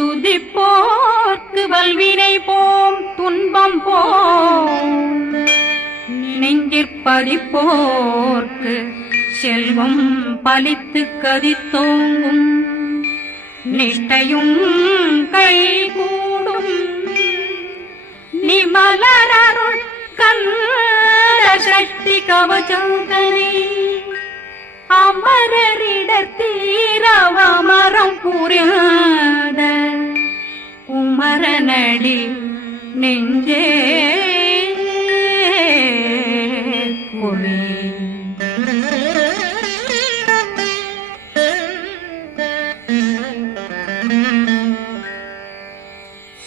துதிப்போர்க்கு வல்வினை போம் துன்பம் போம். நெஞ்சிற்பதிப்போர்க்கு செல்வம் பலித்து கதித்தோங்கும் நிஷ்டையும் கை கூடும் நிமலரருள் கல்ல சக்தி கவச்சந்தனை அமரரிடத்தீரவமரம் புரியாத குமரனடி நெஞ்சே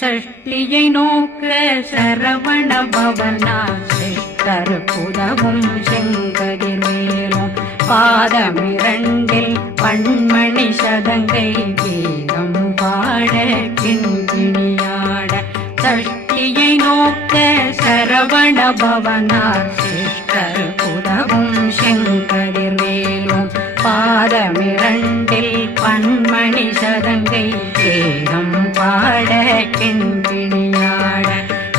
சஷ்டியை நோக்க சரவண பவனா சிஷ்டர் புதவும் செங்கதிர் மேலும் பாதமிரண்டில் பண்மணி சதங்கை வேதம் பாட கிண்கிணியாட சஷ்டியை நோக்க சரவண பவனார் சிஷ்டர் புதவும் செங்கதிர் மேலும் பாதமிரண்டில் பண்மணி சதங்கை வேதம் பாட கிண்கிணியாட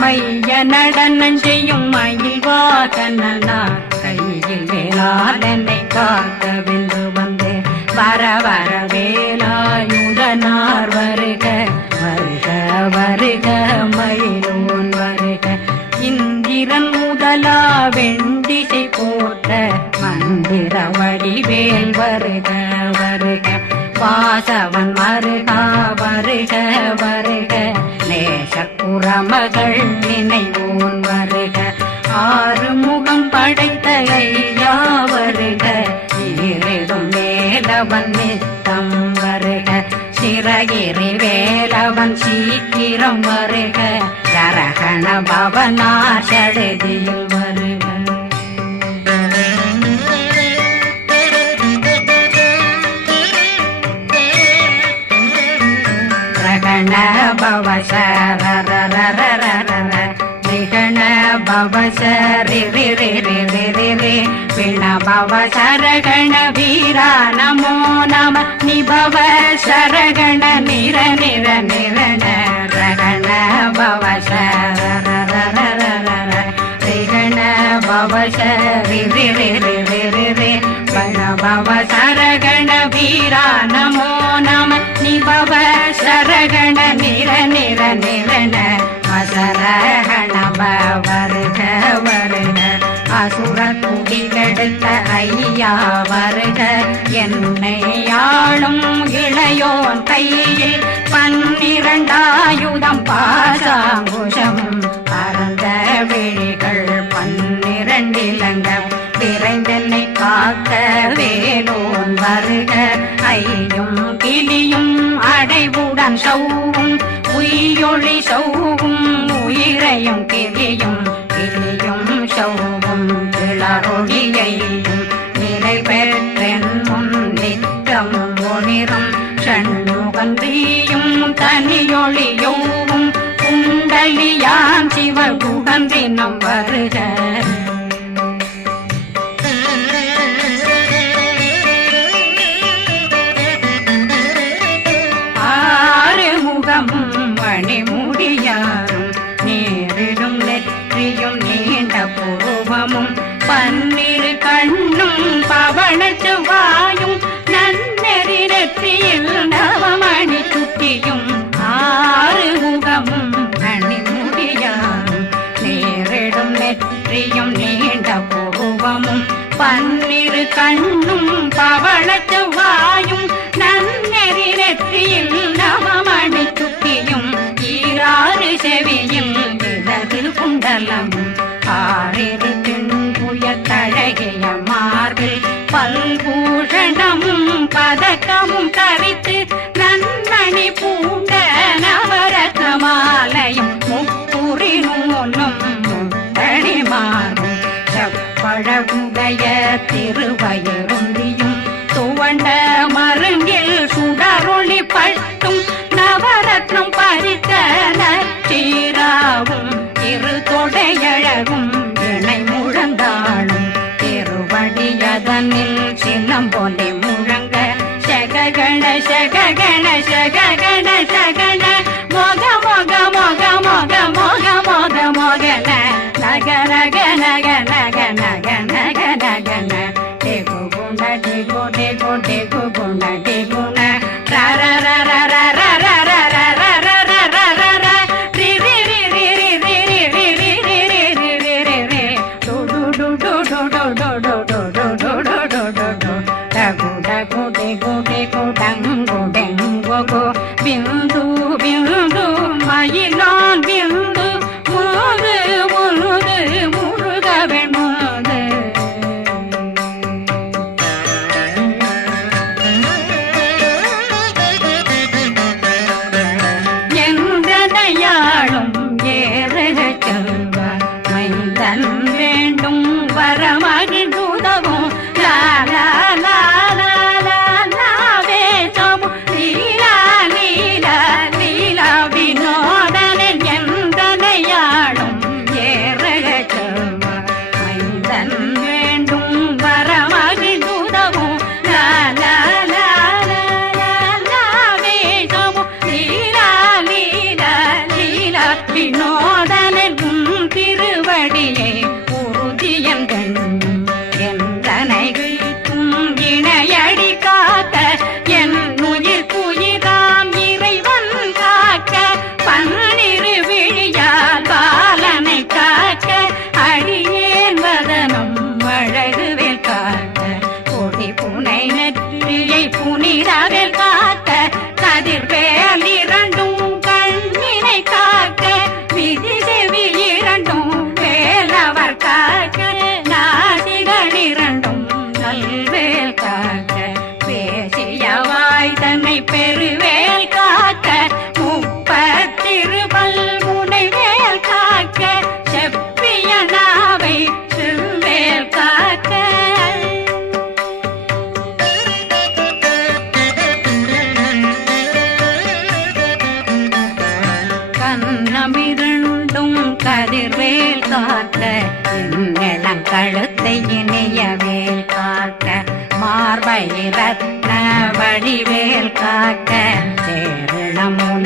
மைய நடனம் செய்யும் மயில் வாகனா கையில் வேளாளனை காக்க வென்று வந்து. வர வர வேலாயுதனார் வருக வருக வருக மயிலோன் வருக. இந்திரன் முதலா வெண்டிசை போட்ட மந்திர வடிவேல் வருக வருக. வாசவன் வருகா வருக வருக. நேசக்குறமகள் நினைவோன் பவனார் சடுதியில் வருக. ரகண பவசரரரரரரர நிகண பவசரி பிண பவசரகண வீரா நமோ நம நிபவ சரகண நிர நிர நிரண ரகண பவசரரரரரர ரிகண பவசரி ரி சரகண வீரா நமோ நம. நிபவ சரகண நிர நிர நிரண அசரகண வருக வருக. அசுர குடிகெடுத்த ஐயா வருக. என்னை ஆளும் இளையோன் கையில் பன்னிரண்டாயுதம் பாசாங்குஷம். பரந்த விழிகள் பன்னிரண்டிலங்க விரைந்தனை காக்க வேலோன் வருக. ஐயும் கிளியும் அடைவுடன் சௌவும் உயிரொளி சௌவும் உயிரையும் கிளியும் கிளியும் சௌவும் கிளரொளியையும் நிலை பெற்றென் முன் நித்தம் ஒளிரும். சண்முகந்தியும் தனியொளியோவும் சிவ குகந்தினம் வருக. பன்னிரு கண்ணும் பவள செவ்வாயும் நன்னெறி நெற்றியில் நவமணி துப்பியும் ஈராறு செவியும் இடது குண்டலம் గణశ గణశ గణ. మోగ మోగ మోగ మోగ మోగ మోగ మోగన నగ నగ నగ.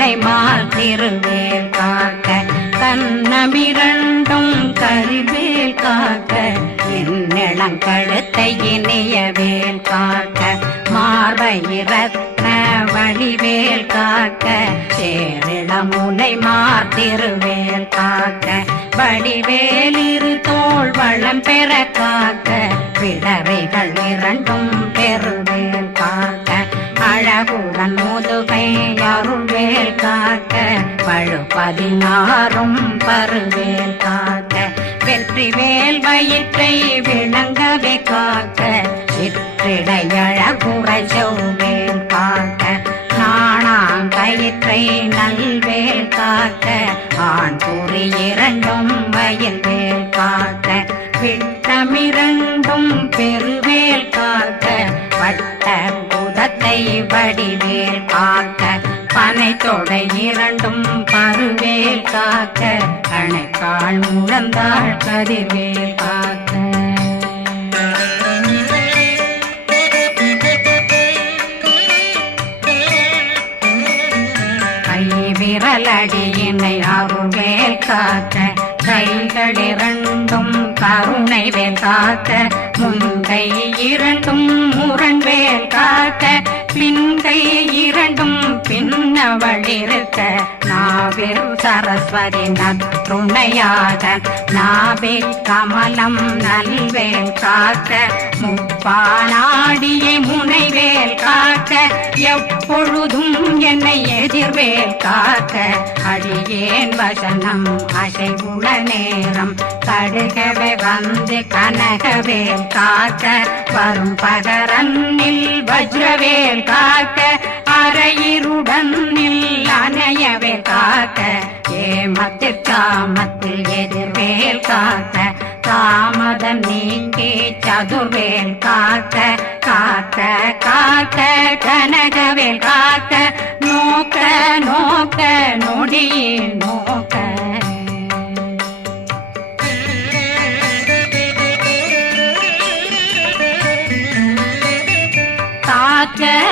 கல்லை மாத்திருவேல் காக்க. தன்னமிரண்டும் கரிவேல் காக்க. என்னிளங்கழுத்தை இனியவேல் காக்க. மார்பயிரத்ன வழிவேல் காக்க. சேரிளமுனை மாத்திருவேல் காக்க. வடிவேலிரு தோல் வளம் பெற காக்க. பிடரைகள் இரண்டும் பெறுவேல் காக்க. அழகுடன் முதுகை அருள் பருவேல் காக்க பழு பதினாறும் பருவேல் காக்க. வெற்றி வேல் வயிற்றை விளங்கவே காக்க சிற்றிடையழகுறை செவ்வேல் காக்க. நாணாங்கயிற்றை நல்வேல் காக்க ஆண் கூறி இரண்டும் வயல்வேல் காக்க. விட்டமிரண்டும் பெருவேல் காக்க வட்ட குதத்தை வடிவேல் காக்க. தொடை இரண்டும் பருவேல் காக்க அணைக்காள் முழந்தாள் கதிர்வேல் காக்க. கை விரலடியினை அருள்வேல் காக்க கைகளிரண்டும் கருணை வேல் காக்க முன்கை இரண்டும் முரண்வேல் காக்க பிந்தை இரண்டும் பின்னவழிருக்க நாவில் சரஸ்வதி நற்றுணையாக நாவில் கமலம் நல்வேல் காக்க முப்பானாடியை முனைவேல் காக்க எப்பொழுதும் என்னை எதிர்வேல் காக்க அடியேன் வசனம் அசைவுள நேரம் கடுகவே வந்து கனகவேல் காக்க வரும் பகரன்னில் வஜ்ரவேல் காக்க அரையிருடன் அணையவே காக்க. ஏமத்தில் காமத்தில் எதிர்வேல் காக்க காமதம் நீங்கி சதுர்வேல் காக்க காக்க காக்க கனகவேல் காக்க. நோக்க நோக்க நொடியில் நோக்க.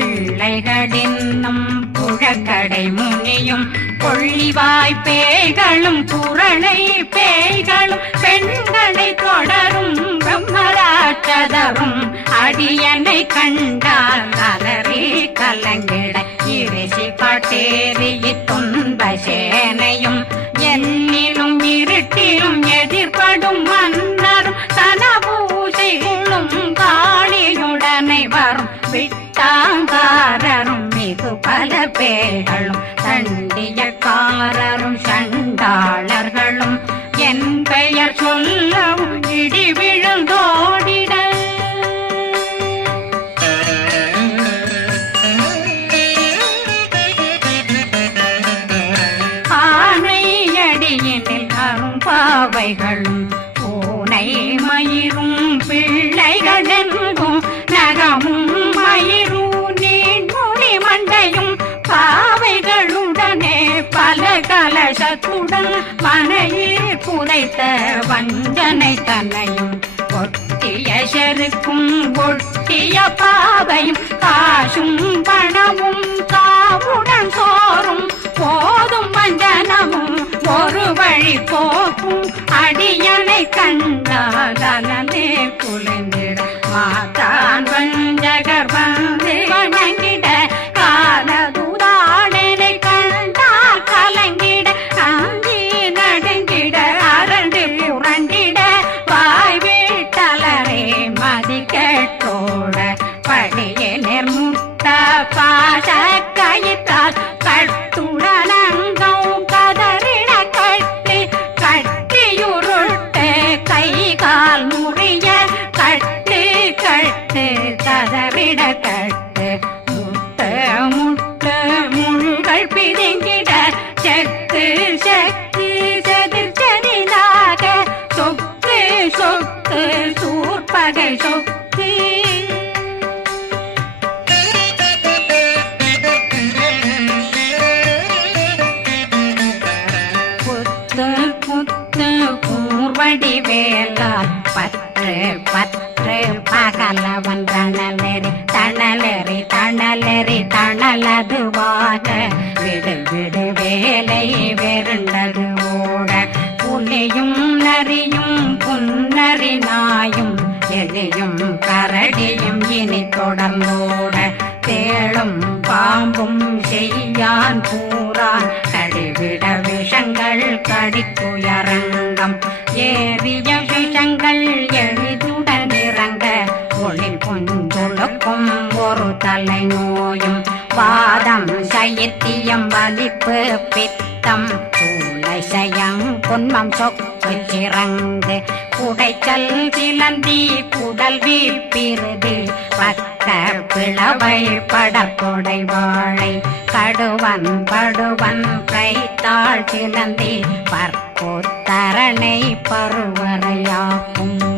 பிள்ளைகளின்னும் புழக்கடை முனியும் கொள்ளிவாய் பேய்களும் குரளை பேய்களும் பெண்களை தொடரும் பிரம்மராட்சதரும் அடியனை கண்டால் அலறி கலங்கிட இரிசி காட்டேறி துன்ப சேனையும் ¡Gracias! கலசத்துடன் மனையில் புதைத்த வஞ்சனை தன்னையும் ஒட்டிய செருக்கும் ஒட்டிய பாவையும் காசும் பணமும் காவுடன் சோறும். போதும் வஞ்சனமும் ஒரு வழி போக்கும். அடியனை கண்டாதனே குளிந்திட மாதான் வஞ்சகர் வந்து வணங்கி வலிப்பு பித்தம் சூளை பொன்மம் சொக்கு சிறங்கு குடைச்சல் சிலந்தி குடல் வீப்பிருது பக்க பிளவை படக்கொடை வாழை கடுவன் படுவன் கைத்தாள் சிலந்தி பற்போத்தரணை பருவரையாகும்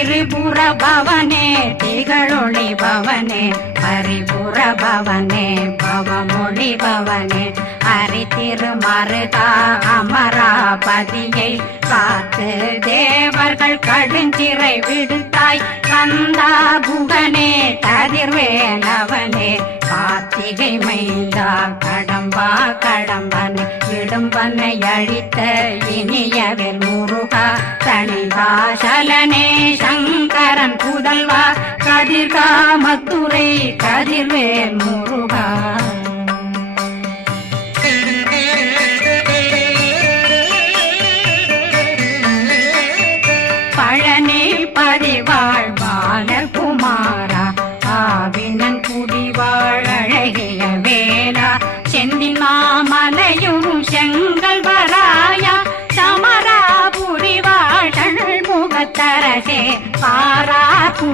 திரிபுர பவனே திகழொளி பவனே பரிபுர பவனே பவமொழி பவனே. ஹரி திருமருகா அமராபதியை காத்து தேவர்கள் கடுஞ்சிறை விடுத்தாய் கந்தா புகனே கதிர்வேலவனே கார்த்திகை மைந்தா கடம்பா கடம்பனை இடும்பனை அழித்த இனியவர் முருகா தனிவாசலனே சங்கரன் புதல்வா கதிர்காமத்துறை கதிர்வேல் முருகா.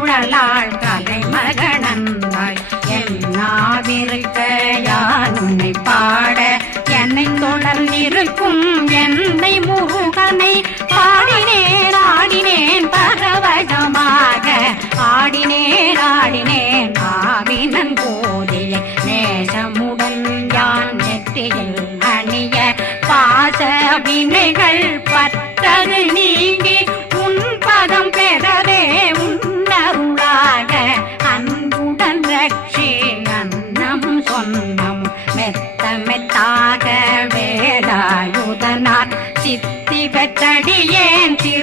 குழலாள் கலை மகனந்தாய். என்னாவிருக்க யான் உன்னை பாட என்னை தொடர்ந்திருக்கும் என்னை முருகனை பாடினேன் ஆடினேன் பரவசமாக. ஆடினேன் ஆடினேன் ஆவினன் போதிய நேசமுடன் யான் நெற்றியில் அணிய பாச வினைகள் பத்தது நீங்கி சித்தி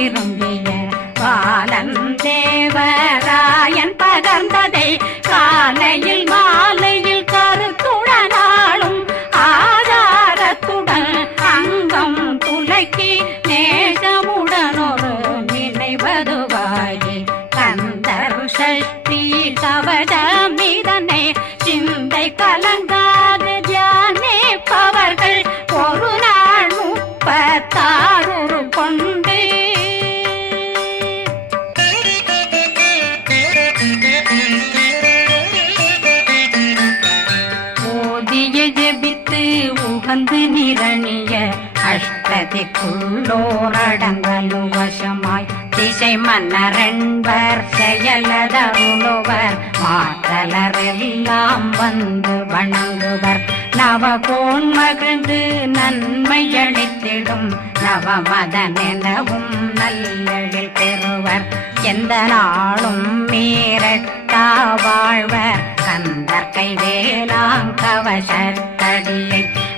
கவசம் வந்து நிரணிய அஷ்டதிக்குள்ளோரடங்கலு வசமாய் திசை மன்னரன்பர் செயலதருளுவர் மாற்றலரெல்லாம் வந்து வணங்குவர். நவகோன் மகிழ்ந்து நன்மை அளித்திடும் நவமதனெனவும் நல்லெழில் பெறுவர். எந்த நாளும் மீறட்டா வாழ்வர். கந்தற்கை வேளாங்கவசத்தடியை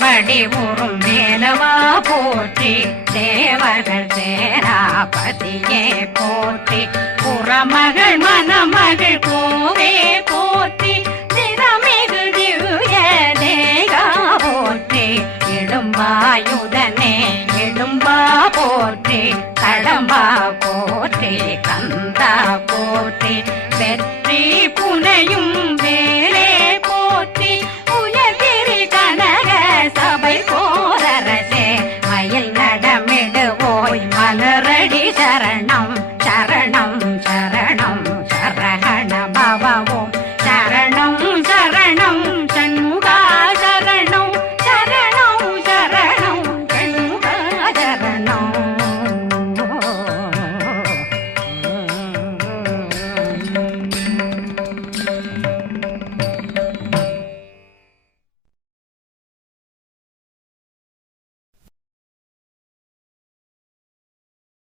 வடி உறும் மேலவா போற்றி? தேவர்கள் சேராபதியே போற்றி. புறமகள் மணமகள் கோவே போற்றி. திறமிகு திவ்ய தேகா போற்றி. இடும்பாயுதனே இடும்பா போற்றி. கடம்பா போற்றி கந்தா போற்றி. வெற்றி புனையும்